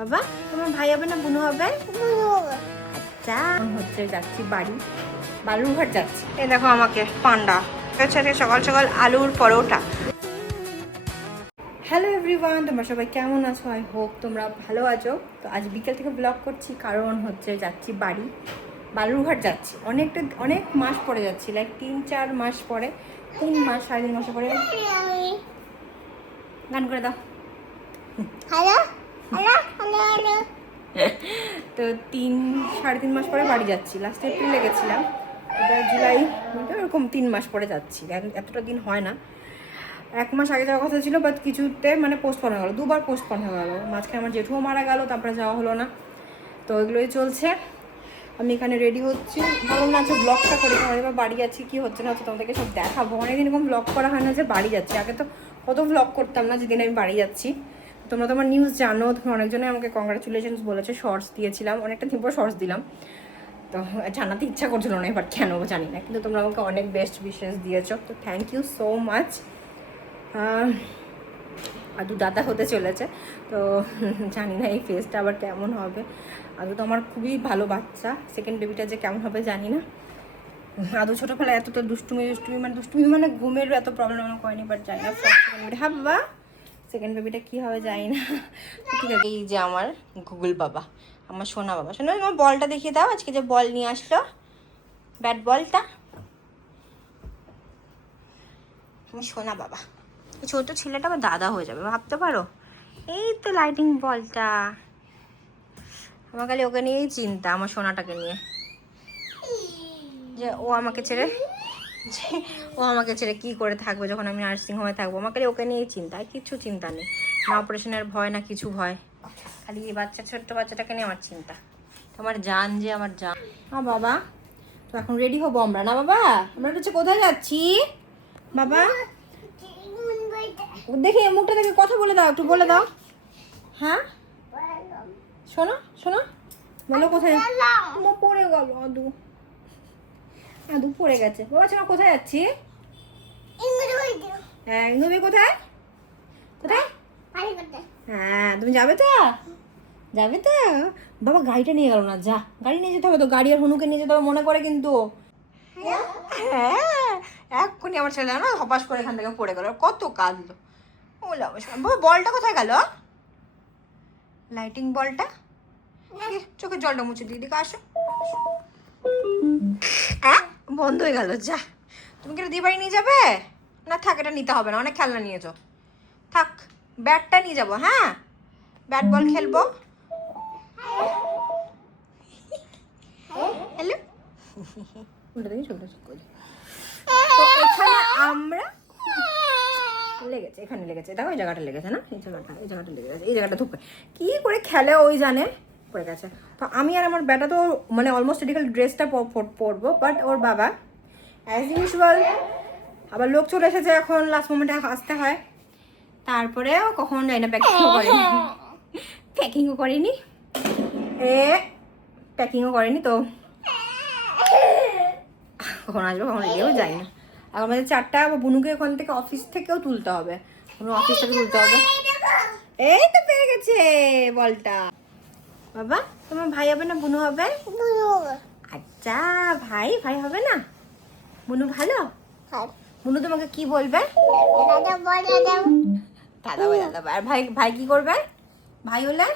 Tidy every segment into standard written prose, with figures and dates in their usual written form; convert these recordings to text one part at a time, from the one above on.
বাবা তোমার ভাই হবে না বুনু হবে? আচ্ছা হচ্ছে যাচ্ছি বাড়ি, বালুরঘাট যাচ্ছি। এই দেখো আমাকে পান্ডা সাথে সকাল সকাল আলুর পরোটা। হ্যালো এভরিওয়ান, তোমরা সবাই কেমন আছো? আই হোপ তোমরা ভালো আছো। তো আজ বিকেল থেকে ব্লগ করছি, কারণ হচ্ছে যাচ্ছি বাড়ি, বালুরঘাট যাচ্ছি। অনেক মাস পরে যাচ্ছি, লাইক 3-4 মাস পরে, 3 মাস 3.5 মাস পরে। গান করে দাও। Hello hello hello hello. তো 3-3.5 মাস পরে বাড়ি যাচ্ছি। লাস্ট এপ্রিলে গেছিলাম, এটা জুলাই, এরকম 3 মাস পরে যাচ্ছি। এতটা দিন হয় না। 1 মাস আগে যাওয়ার কথা ছিল, বাট কিছুতে মানে পোস্টপন হয়ে গেলো, 2বার পোস্টপন হয়ে গেলো। মাঝখানে আমার জেঠুও মারা গেল, তারপরে যাওয়া হলো না। তো ওইগুলোই চলছে। আমি এখানে রেডি হচ্ছি, ভালো না আছে ব্লগটা করে, এবার বাড়ি যাচ্ছি, কী হচ্ছে না হচ্ছে তোমাদেরকে সব দেখাবো। অনেকদিন এরকম ব্লগ করা হয় না যে বাড়ি যাচ্ছি। আগে তো কত ব্লগ করতাম না যেদিন আমি বাড়ি যাচ্ছি। তোমরা তো আমার নিউজ জানো, তোমরা অনেকজনে আমাকে কংগ্রাচুলেশনস বলেছে। শর্টস দিয়েছিলাম, অনেকটা দিন পর শর্টস দিলাম। তো জানাতে ইচ্ছা করছিল না, এবার কেন জানি না, কিন্তু তোমরা আমাকে অনেক বেস্ট উইশেস দিয়েছো, তো থ্যাংক ইউ সো মাচ। আদু দাদা হতে চলেছে, তো জানি না এই ফেসটা আবার কেমন হবে। আদু তো আমার খুবই ভালো বাচ্চা, সেকেন্ড বেবিটা যে কেমন হবে জানি না। আদু ছোটোবেলায় এত তো দুষ্টুমি মানে ঘুমের এত প্রবলেম আমার করেনি, বাট জানি না হ্যাঁ বাবা সেকেন্ড বেবিটা কী হবে জানি না। ঠিক আছে, এই যে আমার গুগল বাবা, আমার সোনা বাবা। শোনো, আমার বলটা দেখিয়ে দাও, আজকে যে বল নিয়ে আসলো, ব্যাট বলটা। আমার সোনা বাবা, এই ছোট ছেলেটা আবার দাদা হয়ে যাবে, ভাবতে পারো। এই তো লাইটিং বলটা, আমার খালি ওকে নিয়েই চিন্তা, আমার সোনাটাকে নিয়ে, যে ও আমাকে ছেড়ে কি করে থাকবে যখন আমি নার্সিং হোমে থাকবো। আমার খালি ওকে নিয়েই চিন্তা, আর কিছু চিন্তা নেই, না অপারেশনের ভয় না কিছু ভয়, খালি এই ছোট্ট বাচ্চাটাকে নিয়ে আমার চিন্তা। আমার জান, যে আমার জান। হ্যাঁ বাবা, তো এখন রেডি হবো আমরা, না বাবা? আমরা হচ্ছে কোথায় যাচ্ছি বাবা? দেখি মুখটা দেখে কথা বলে দাও, একটু বলে দাও। হ্যাঁ শোনো শোনো, বলো কোথায় পড়ে গেল আদু, আদু পড়ে গেছে। বাবা চলো কোথায় যাচ্ছি? হ্যাঁ ইন্দুবি কোথায় কোথায়? হ্যাঁ তুমি যাবে তো, যাবে তো? বাবা গাড়িটা নিয়ে গেল না, যা গাড়ি নিয়ে যেতে হবে তো, গাড়ি আর হনুকে নিয়ে যেতে হবে মনে করে কিন্তু। হ্যাঁ এক্ষুনি আমার ছেলে না হপাস করে এখান থেকে পড়ে গেল, কত কাঁদলো। বাবা বলটা কোথায় গেল? লাইটিং বলটা, চোখের জলটা মুছে দিয়ে দিকে আসো। হ্যাঁ বন্ধ হয়ে গেল, যা। তুমি কি দিয়ে বাড়ি নিয়ে যাবে? না থাক, এটা নিতে হবে না, অনেক খেলনা নিয়েছো, থাক। ব্যাটটা নিয়ে যাবো, হ্যাঁ ব্যাট বল খেলবো। হ্যালো, তো এখানে আমরা লেগেছে, এখানে লেগেছে, দেখো এই জায়গাটা লেগেছে না, এই জায়গাটা লেগে গেছে, এই জায়গাটা ধুপে কি করে খেলে ওই জানে, পড়ে গেছে। তো আমি আর আমার ব্যাটা তো মানে অলমোস্ট রেডিক্যাল ড্রেসটা পরবো, বাট ওর বাবা অ্যাজ ইউজুয়াল আবার লোক চলে এসেছে, এখন লাস্ট মোমেন্টে আসতে হয়। তারপরেও কখন যাই না, প্যাকিংও করিনি তো কখন আসবো কখন রেডিও যাই না। আর আমাদের 4টা বুনুকে ওখান থেকে অফিস থেকেও তুলতে হবে, কোনো অফিস থেকে তুলতে হবে। এই তো পেয়ে গেছে বলটা। বাবা তোমার ভাই হবে না বুনু হবে? আচ্ছা ভাই হবে না, বুনু ভালো। বুনু তোমাকে কি বলবে? দাদা দাদা। আর ভাই কি করবে? ভাই হলে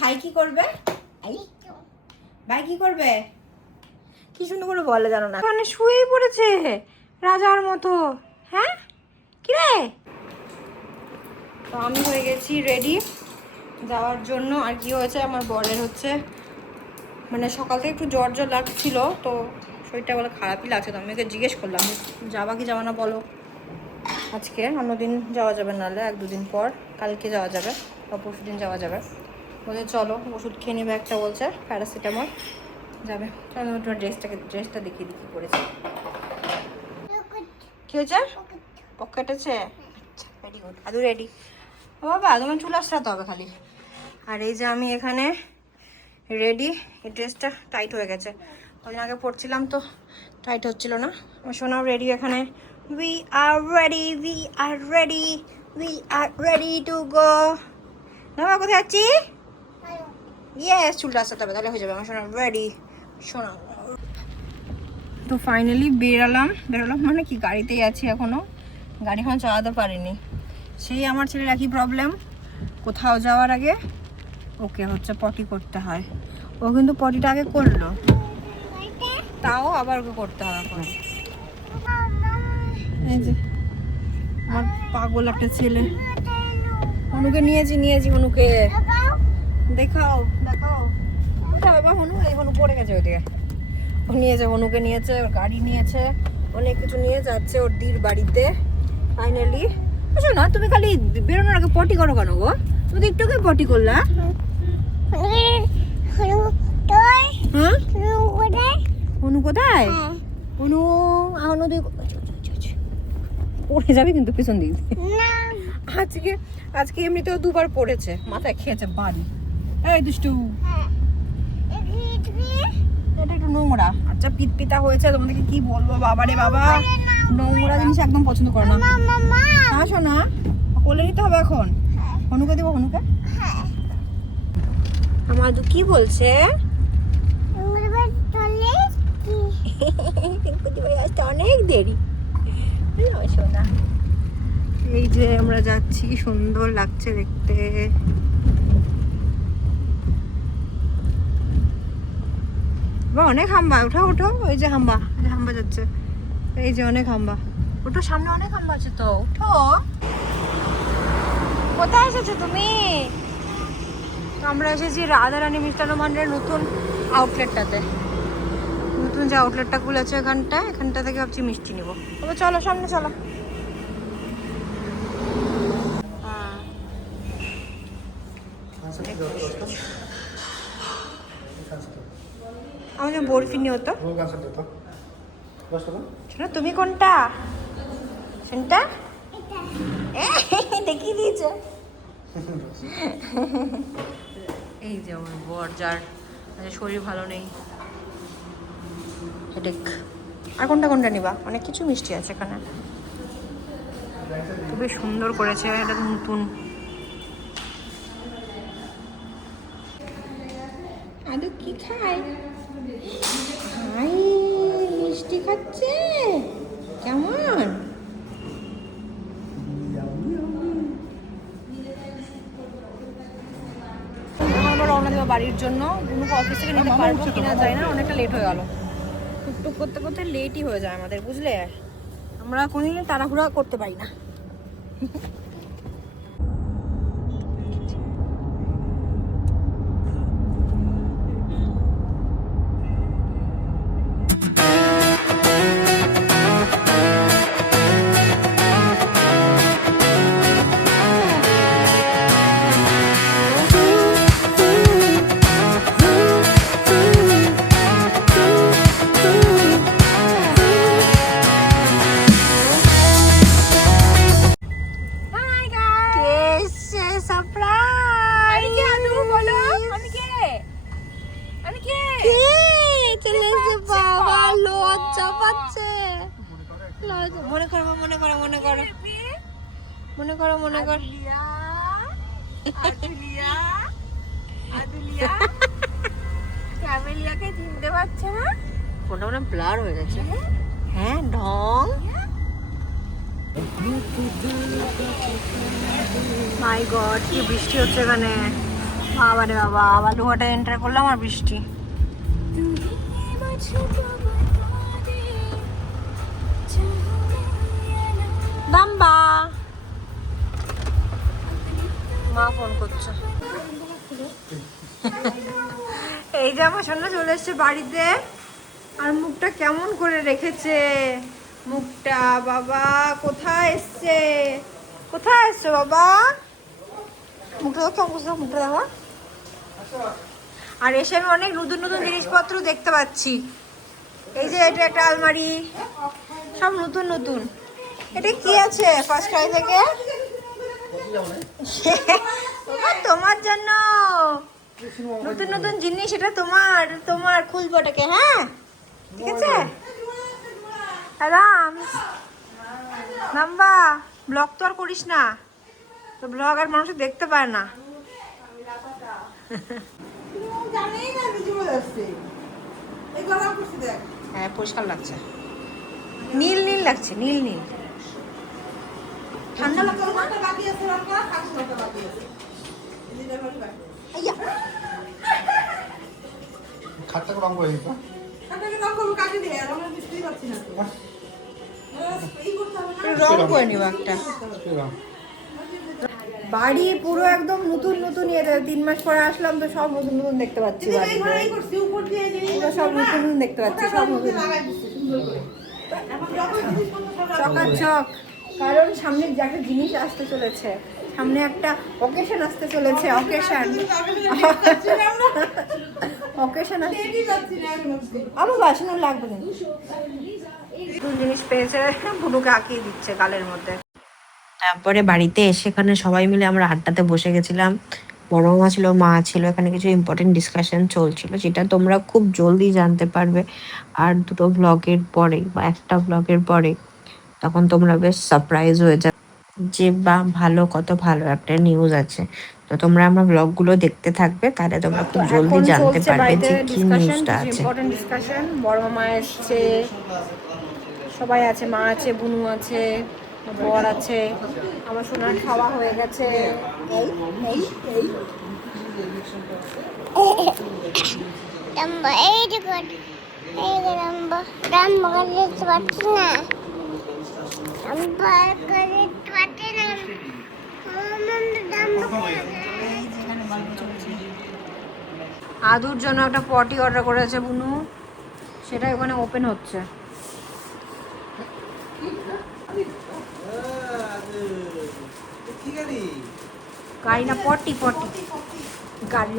ভাই কি করবে? ভাই কি করবে? কি সুন্দর করে বলে জানো না, মানে শুয়েই পড়েছে রাজার মতো। হ্যাঁ কি রে? তো আমি হয়ে গেছি রেডি যাওয়ার জন্য। আর কি হয়েছে, আমার বরের হচ্ছে মানে সকাল থেকে একটু জ্বর লাগছিল, তো শরীরটা বলে খারাপই লাগছে। তো আমি ওকে জিজ্ঞেস করলাম যাবা কি যাবা না বলো। আজকে অন্যদিন যাওয়া যাবে, নাহলে 1-2 দিন পর, কালকে যাওয়া যাবে বা পরশু দিন যাওয়া যাবে। বলছে চলো ওষুধ খেয়ে নেবে একটা, বলছে প্যারাসিটামল, যাবে। চলো তোমার ড্রেসটা দেখিয়ে দিই কী করেছে। কী হয়েছে? পকেট আছে, আচ্ছা ভেরি গুড। আদু রেডি? বাবা তোমার চুল আসতে হবে খালি। আর এই যে আমি এখানে রেডি, এই ড্রেসটা টাইট হয়ে গেছে, ওই আগে পরছিলাম তো টাইট হচ্ছিল না। আমার সোনাও রেডি এখানে, we are ready to go, বাবা কোথায় যাচ্ছি? ইয়েস, চুলটা আসতে হবে, তাহলে হয়ে যাবে আমার সোনা রেডি। সোনা তো ফাইনালি বেরোলাম মানে কি, গাড়িতেই আছি এখনো, গাড়ি এখন চালাতে পারিনি। সেই আমার ছেলের একই প্রবলেম, কোথাও যাওয়ার আগে ওকে হচ্ছে পটি করতে হয়। ও কিন্তু পটিটা আগে করলো, তাও আবার ওকে করতে হবে এখন। এই যে আমার পাগল একটা ছেলে, হনুকে নিয়েছি হনুকে দেখাও কোথাও বাবা, হনু এই হনু পড়ে গেছে ওইদিকে। ও নিয়েছে, হনুকে নিয়েছে, ওর গাড়ি নিয়েছে, অনেক কিছু নিয়ে যাচ্ছে ওর দির বাড়িতে ফাইনালি। আচ্ছা না, তুমি খালি বেরোনোর আগে পটি করো কেন গো? তুমি তো একটু পটি করলা। হ্যাঁ, হনু কোথায়? হনু পড়ে যাবে কিন্তু পিছন দিক দিয়ে। আজকে এমনিতেও দুবার পড়েছে, মাথায় খেয়েছে বাড়ি। এই দুষ্টু, এটা একটু নোংরা, আচ্ছা পিতা হয়েছে, তোমাদেরকে কি বলবো বাবারে বাবা, নোংরা জিনিস একদম পছন্দ করে না। আসো না, কোলে নিতে হবে এখন। হনুকে দেবো, হনুকে। আমার কি বলছে? অনেক দেরি। এই যে আমরা যাচ্ছি, সুন্দর লাগছে দেখতে। অনেক হাম্বা, ওঠো, ওই যে হাম্বা যাচ্ছে, এই যে অনেক হাম্বা, ওঠো, সামনে অনেক হাম্বা আছে তো, উঠো। কোথায় এসেছো তুমি? আমরা এসেছি রাধারানী মিষ্টান্ন ভান্ডারের নতুন আউটলেটটাতে, নতুন যে আউটলেটটা খুলেছে এখানটা থেকে ভাবছি মিষ্টি নেবো। তবে চলো সামনে চলো। আমাকে বরফি নিও তো। শোনো, তুমি কোনটা? সেটা দেখিয়ে দিয়েছো। এই যে আমার বর, যার শরীর ভালো নেই, হেডেক। আর কোনটা নিবা? অনেক কিছু মিষ্টি আছে এখানে, খুবই সুন্দর করেছে, এটা নতুন। আদু কি খায়? মিষ্টি খাচ্ছে কেমন? আমরা রওনা দেবো বাড়ির জন্য। বুনুকে অফিস থেকে নিতে পারবো কিনা যায় না, অনেকটা লেট হয়ে গেল। টুকটুক করতে লেটই হয়ে যায় আমাদের, বুঝলে? আমরা কোনোদিন তাড়াহুড়া করতে পারি না। মনে কর ক্যামেলিয়াকে চিনতে পারছে না, কোনটা মনে ব্লার হয়ে গেছে। হ্যাঁ, ঢং। মাই গড, কি বৃষ্টি হচ্ছে এখানে, বাবারে বাবা। আবার ডুয়াটা এন্টার করলাম আর বৃষ্টি। বাম্বা, মা ফোন করছে। এই যে আমার সোনা চলে এসছে বাড়িতে, আর মুখটা কেমন করে রেখেছে, মুখটা। বাবা কোথায় এসছো বাবা? মুখটা দেখো কেমন করছে, মুখটা দেখো। আর এসে আমি অনেক নতুন জিনিসপত্র দেখতে পাচ্ছি। এই যে এটা একটা আলমারি, সব নতুন। এটা কি আছে ফার্স্ট ক্রাই থেকে? তোমার জন্য নতুন জিনিস, এটা তোমার খুলবো এটাকে। হ্যাঁ, ঠিক আছে। আরাম নাম্বা, ব্লগ তো আর করিস না, তো ব্লগ আর মানুষ দেখতে পায় না। হ্যাঁ পরিষ্কার লাগছে, নীল নীল লাগছে, নীল নীল। ঠান্ডা লাগছে না? আইয়া। খাটটাকে রং করে দিত। রং করে নিব একটা। বাড়ি পুরো একদম নতুন নতুন ইয়েতে 3 মাস পরে আসলাম তো সব নতুন নতুন দেখতে পাচ্ছি বাড়ি পুরো সব নতুন নতুন দেখতে পাচ্ছি, সব নতুন চকাচক। কারণ সামনে যে একটা জিনিস আসতে চলেছে, সামনে একটা অকেশন আসতে চলেছে, অকেশন অকেশন আমার বাসনা লাগবে না। নতুন জিনিস পেয়েছে, বুনুকে আঁকিয়ে দিচ্ছে গালের মধ্যে। তারপরে বাড়িতে এসে এখানে সবাই মিলে আমরা আড্ডাতে বসে গেছিলাম। বড় মা ছিল, মা ছিল, এখানে কিছু ইম্পর্টেন্ট ডিসকাশন চলছিল যেটা তোমরা খুব জলদি জানতে পারবে। আর দুটো ব্লগের পরে বা একটা ব্লগের পরে তখন তোমরা বেশ সারপ্রাইজ হয়ে যাবে যে বা ভালো, কত ভালো একটা নিউজ আছে। তো তোমরা আমার ব্লগগুলো দেখতে থাকবে, তাহলে তোমরা খুব জলদি জানতে পারবে যে কি নিউজটা আছে। ইম্পর্টেন্ট ডিসকাশন, বড় মামা এসছে, সবাই আছে, মা আছে, বুনু আছে, বর আছে, আমার সোনার খাওয়া হয়ে গেছে। এই এই এই রাম্বা এই দেখো এই রাম্বা রাম্বা করতে পারছি না রাম্বা করতে পারছি না আদুর জন্য একটা পটি অর্ডার করেছে বুনু, সেটা ওখানে ওপেন হচ্ছে। গাড়ি না, পটি পটি গাড়ি।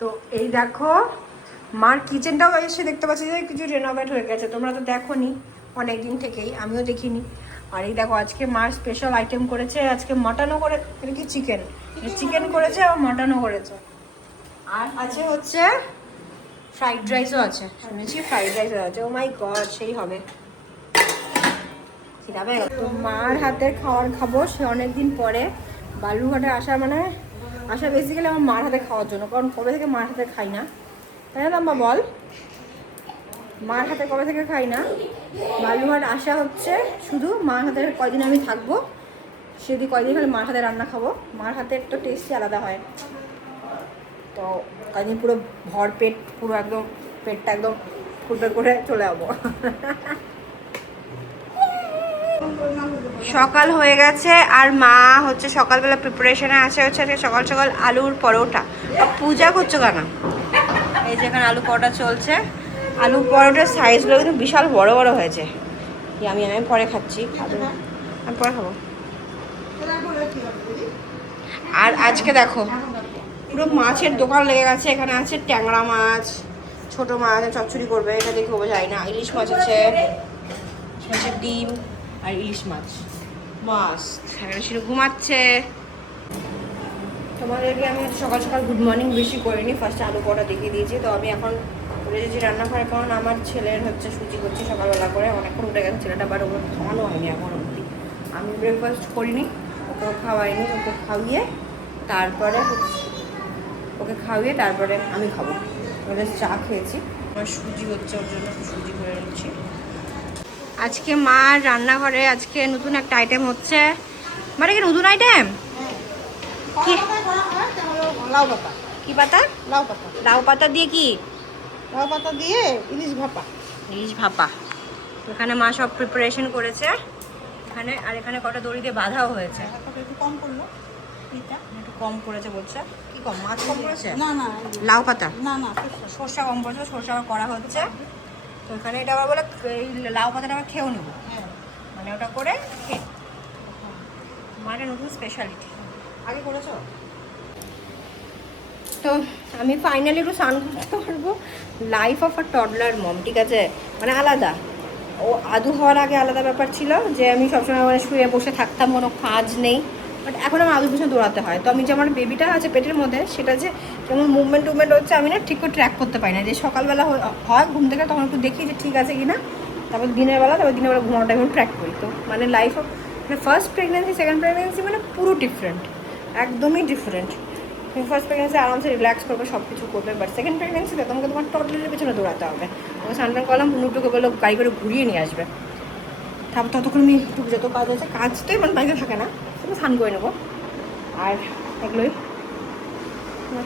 তো এই দেখো মার কিচেনটাও এসে দেখতে পাচ্ছি যে কিছু রেনোভেট হয়ে গেছে। তোমরা তো দেখোনি অনেক দিন থেকেই, আমিও দেখিনি। আর এই দেখো আজকে মার স্পেশাল আইটেম করেছে, আজকে মাটনও করে, এটা কি চিকেন, চিকেন করেছে আর মাটনও করেছে। আর আছে হচ্ছে ফ্রাইড রাইসও আছে, শুনেছি ফ্রাইড রাইসও আছে। ও মাই গড, সেই হবে। তো মার হাতের খাবার খাবো, সে অনেকদিন পরে। বালুরঘাটে আসা মানে আসা বেসিক্যালি আমার মার হাতে খাওয়ার জন্য, কারণ কবে থেকে মার হাতে খাই না, তাই না আম্মা বল? মার হাতে কবে থেকে খাই না। বালুরঘাট আসা হচ্ছে শুধু মার হাতের কয়দিন আমি থাকবো, সেদিন কয়দিন খালি মার হাতে রান্না খাবো। মার হাতের তো টেস্টই আলাদা হয়। তো কয়দিন পুরো ভর পেট, পুরো একদম পেটটা একদম ফুটবেল করে চলে যাবো। সকাল হয়ে গেছে আর মা হচ্ছে সকালবেলা প্রিপারেশনে আছে হচ্ছে সকাল সকাল আলুর পরোটা। পূজা করছো কেন? এই যে এখানে আলু পরোটা চলছে। আলু পরোটার সাইজগুলো কিন্তু বিশাল বড় বড় হয়েছে। আমি পরে খাচ্ছি, আমি পরে খাবো। আর আজকে দেখো পুরো মাছের দোকান লেগে গেছে। এখানে আছে ট্যাংরা মাছ, ছোট মাছ চচ্চড়ি করবে, এটা দেখে বোঝা যায় না। ইলিশ মাছ আছে, ডিম আর ইলিশ মাছ। বাস এখানে শুধু ঘুমাচ্ছে। তোমাদেরকে আমি সকাল সকাল গুড মর্নিং বেশি করিনি, ফার্স্টে আলু পরোটা দেখিয়ে দিয়েছি। তো আমি এখন উঠে যাচ্ছি রান্নাঘরে, কারণ আমার ছেলের হচ্ছে সুজি করছি সকালবেলা করে। অনেকক্ষণ উঠে গেছে ছেলেটা, বাট ওগুলো খাওয়ানো হয়নি এখন অবধি। আমি ব্রেকফাস্ট করিনি, ওকেও খাওয়াইনি। ওকে খাইয়ে তারপরে আমি খাবো। ওদের চা খেয়েছি, আমার সুজি হচ্ছে, ওর জন্য সুজি করে নিচ্ছি। আজকে মার রান্নাঘরে আজকে নতুন একটা আইটেম হচ্ছে। মানে কি নতুন আইটেম? কি লাউ পাতা, কি পাতা? লাউ পাতা, লাউ পাতা দিয়ে কি? লাউ পাতা দিয়ে ইলিশ ভাপা। ইলিশ ভাপা। এখানে মা সব প্রিপারেশন করেছে এখানে। আর এখানে কটা দড়ি দিয়ে বাঁধাও হয়েছে। একটু কম করলো, একটু কম করেছে বলছে। কি কম? মাছ কম করেছে? না না লাউ পাতা, না না সর্ষা কম করেছে, সর্ষা করা হচ্ছে। তো এখানে এটা আবার বলে এই লাউ পাতাটা আবার খেয়েও নেবো, হ্যাঁ মানে ওটা করে খেয়ে। মানে নতুন স্পেশালিটি। আগে করেছো? তো আমি ফাইনালি একটু স্নান করতে পারবো। লাইফ অফ আ টডলার মম, ঠিক আছে, মানে আলাদা। ও আদু হওয়ার আগে আলাদা ব্যাপার ছিল যে আমি সবসময় মানে শুয়ে বসে থাকতাম, কোনো কাজ নেই। বাট এখন আমার আদুর পিছনে দৌড়াতে হয়। তো আমি যে আমার বেবিটা আছে পেটের মধ্যে, সেটা যে কেমন মুভমেন্ট হচ্ছে আমি না ঠিক করে ট্র্যাক করতে পারি না। যে সকালবেলা হয় ঘুম থেকে তখন একটু দেখি যে ঠিক আছে কি না, তারপর দিনের বেলা ঘুমানোটা আমি ট্র্যাক করি। তো মানে লাইফ অফ মানে ফার্স্ট প্রেগনেন্সি সেকেন্ড প্রেগনেন্সি মানে পুরো ডিফারেন্ট, একদমই ডিফারেন্ট। তুমি ফার্স্ট প্রেগনেন্সি আরামসে রিল্যাক্স করবে, সব কিছু করবে, বাট সেকেন্ড প্রেগনেন্সিতে তোমাকে তোমার টডলারের পেছনে দৌড়াতে হবে। তোমাকে স্নান করলাম, নুটুকে বললো গাড়ি করে ঘুরিয়ে নিয়ে আসবে। তারপর ততক্ষণ আমি একটু যত কাজ আছে, কাজ তো মানে বাড়িতে থাকে না, তুমি স্নান করে নেবো। আর এগুলোই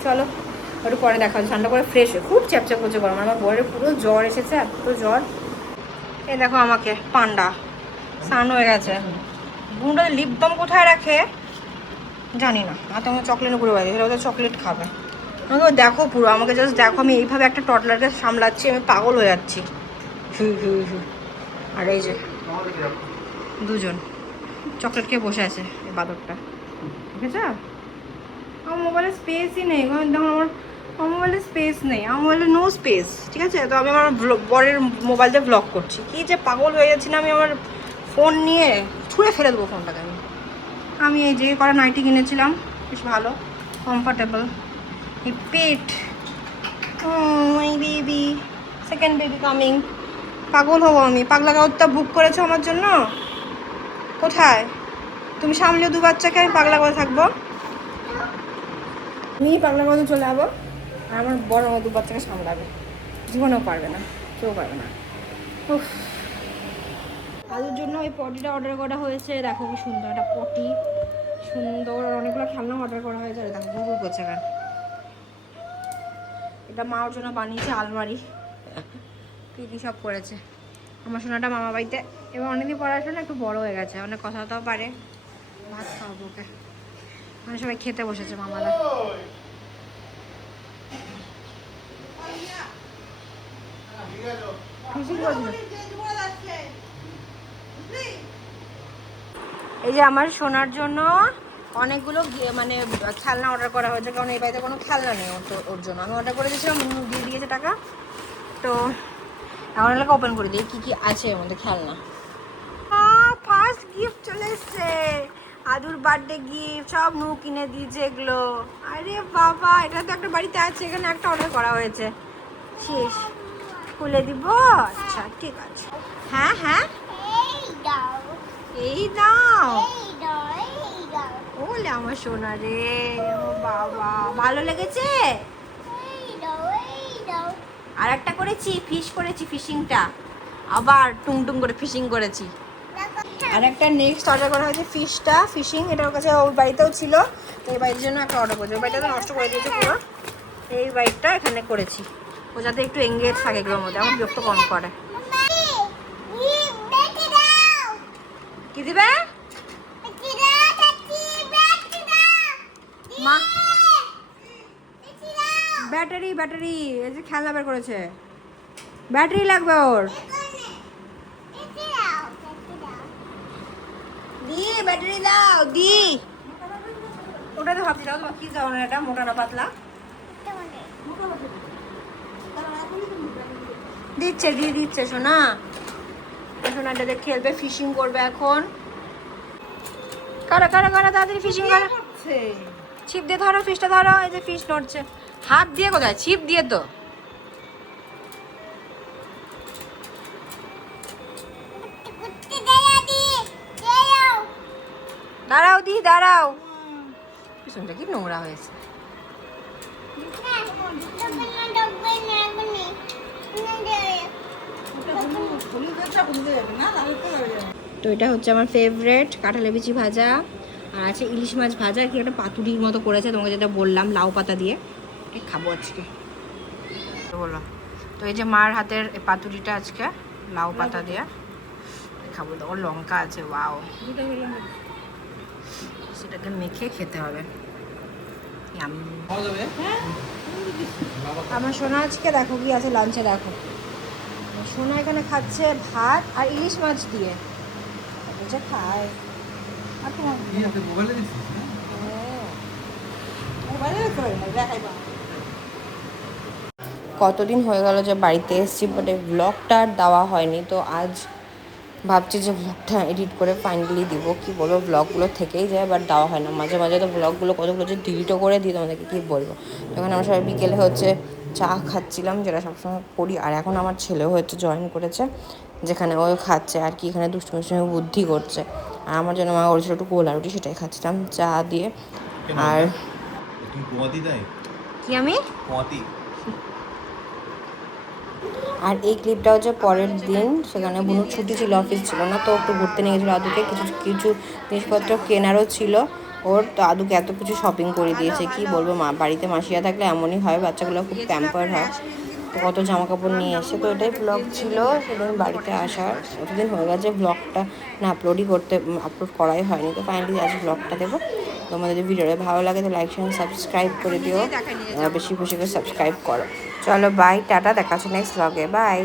চলো একটু পরে দেখা হচ্ছে। ঠান্ডা করে ফ্রেশ হয়ে খুব চ্যাপচ্যাপ করছে গরম, আমার বরের পুরো জ্বর এসেছে, এত জ্বর। এই দেখো আমাকে পান্ডা স্নান হয়ে গেছে। বুনটা লিপ বাম কোথায় রাখে জানি না, আর তোমার চকলেট করে বাইরে ওদের চকলেট খাবে। আমাকে দেখো পুরো, আমাকে জাস্ট দেখো, আমি এইভাবে একটা টডলারকে সামলাচ্ছি, আমি পাগল হয়ে যাচ্ছি। আর এই যে দুজন চকলেট খেয়ে বসে আছে এই বাদরটা, ঠিক আছে। আমার মোবাইলে স্পেসই নেই, দেখুন আমার মোবাইলে স্পেস নেই, আমার মোবাইলে নো স্পেস, ঠিক আছে। তো আমি আমার বরের মোবাইল দিয়ে ব্লগ করছি, কি যে পাগল হয়ে যাচ্ছি না আমি, আমার ফোন নিয়ে ছুঁড়ে ফেলে দেবো ফোনটাকে আমি। এই যে করা নাইটি কিনেছিলাম, বেশ ভালো কমফর্টেবল। এই পেট, oh my baby, second baby coming. পাগল হবো আমি, পাগলা গাউতটা বুক করেছো আমার জন্য? কোথায় তুমি সামলে দু বাচ্চাকে, আমি পাগলা করে থাকবো? আমি পাগলা মতো চলে যাবো, আর আমার বড় আমার দু বাচ্চাকে সামলাবে, জীবনেও পারবে না, কেউ পারবে না। উফ, আলুর জন্য ওই পটিটা অর্ডার করা হয়েছে, দেখো কি সুন্দর একটা পটি, সুন্দর অনেকগুলো খেলনা অর্ডার করা হয়েছে। আর দেখো গুগল করছে কেন, এটা মার জন্য বানিয়েছে আলমারি, কী কী সব করেছে। আমার সোনাটা মামা বাড়িতে, এবার অনেকদিন পড়াশোনা একটু বড় হয়ে গেছে, অনেক কথাটাও পারে। ভাত খাওয়াবো ওকে, মানে সবাই খেতে বসেছে মামারা। এই যে আমার সোনার জন্য অনেকগুলো মানে খেলনা অর্ডার করা হয়েছে, কারণ এই বাড়িতে কোনো খেলনা নেই ওর জন্য। আমি অর্ডার করে দিয়েছিলাম, দিয়ে দিয়েছে টাকা। তো এখন এলাকা ওপেন করে দিই কী কী আছে এর মধ্যে খেলনা। ফার্স্ট গিফট চলে এসছে, আদুর বার্থডে গিফট, সব নু কিনে দিয়েছে এগুলো। আরে বাবা, এটা তো একটা বাড়িতে আছে, এখানে একটা অর্ডার করা হয়েছে। শেষ, খুলে দিব? আচ্ছা ঠিক আছে। হ্যাঁ হ্যাঁ, এই দাও, এই দাও। এই দাও, এই দাও, ওলে আমার সোনা রে, ও বাবা, ভালো লেগেছে? এই দাও, এই দাও। আর একটা করেছি, ফিশ করেছি, ফিশিংটা আবার টুংটুং করে ফিশিং করেছি। আর একটা নেক্সট অর্ডার করা হয়েছে ফিশটা, ফিশিং, এটা ওর কাছে ওই বাড়িতেও ছিল, এই বাড়ির জন্য একটা অর্ডার করেছি। ওই বাড়িটা তো নষ্ট করে দিয়েছে পুরো, এই বাড়িটা এখানে করেছি, ও যাতে একটু এঙ্গেজ থাকে এগুলোর মধ্যে, আমার বিরক্ত কম করে। বেটি দাও, কি দিবে? বেটি দাও, বেটি দাও, মা বেটি দাও। ব্যাটারি, ব্যাটারি, এই যে খেলনা বের করেছে, ব্যাটারি লাগবে ওর। বেটি দাও, বেটি দাও। দি ব্যাটারি দাও, দি। ওটা তো ভাবছি, দাও কি ধরনের, এটা মোটা না পাতলা? দিচ্ছে, দিয়ে দিচ্ছে সোনা। সোনা এটাতে খেলবে, ফিশিং করবে এখন। করো করো করো, তাড়াতাড়ি ফিশিং করো। ছিপ দিয়ে ধরো, ফিশটা ধরো, এই যে ফিশ নড়ছে। হাত দিয়ে কোথায়, ছিপ দিয়ে তো। কুত্তি দাও, দি দাও। দাঁড়াও দি, দাঁড়াও। পিছনটা কি নোংরা হয়েছে। তো এটা হচ্ছে আমার ফেভারেট কাঁঠালের বিচি ভাজা, আর আছে ইলিশ মাছ ভাজা, কি একটা পাতুরির মতো করেছে, তোমাকে যেটা বললাম লাউ পাতা দিয়ে, খাবো আজকে বললাম। তো এই যে মার হাতের এই পাতুরিটা আজকে লাউ পাতা দিয়ে খাবো, তো ওর লঙ্কা আছে, ওয়াও, সেটাকে মেখে খেতে হবে। আমার সোনা আজকে দেখো কি আছে লাঞ্চে, দেখো সোনা এখানে খাচ্ছে ভাত আর ইলিশ মাছ দিয়ে, যে খায়। আর তোমার কতদিন হয়ে গেল যে বাড়িতে এসেছি, বাট এই ব্লগটা আর দেওয়া হয়নি। তো আজ ভাবছি যে ব্লগটা এডিট করে ফাইনালি দিব। কি বলবো, ব্লগগুলো থেকেই যায় বাট দেওয়া হয় না। মাঝে মাঝে তো ব্লগগুলো কতগুলো যে ডিলিটও করে দিই, তোমাদেরকে কী বলবো। তখন আমরা সবাই বিকেলে হচ্ছে চা খাচ্ছিলাম, যেটা সবসময় করি। আর এখন আমার ছেলেও হচ্ছে জয়েন করেছে, যেখানে ও খাচ্ছে আর কি, এখানে দুষ্টুমি বুদ্ধি করছে। আর আমার জন্য মা বলছিল একটু গোলা রুটি, সেটাই খাচ্ছিলাম চা দিয়ে। আর তুমি কুমাতি দেয় কি আমি কুমাতি আর এই ক্লিপটা হচ্ছে পরের দিন, সেখানে বুনুর ছুটি ছিল, অফিস ছিল না, তো একটু ঘুরতে নিয়ে গেছিলো আদুকে। কিছু কিছু জিনিসপত্র কেনারও ছিল ওর, তো আদুকে এত কিছু শপিং করে দিয়েছে। কি বলবো, মা বাড়িতে মাসিয়া থাকলে এমনই হয়, বাচ্চাগুলো খুব প্যাম্পার হয়। তো কত জামা কাপড় নিয়ে এসে, তো এটাই ব্লগ ছিল সেদিন বাড়িতে আসার। এতদিন হয়ে গেছে ব্লগটা না আপলোড করাই হয়নি। তো ফাইনালি আজ ব্লগটা দেবো। তোমাদের যদি ভিডিওটা ভালো লাগে তো লাইক শেয়ার সাবস্ক্রাইব করে দিও, বেশি বেশি করে সাবস্ক্রাইব করো। চলো বাই, টাটা, দেখা হচ্ছে নেক্সট ব্লগে, বাই।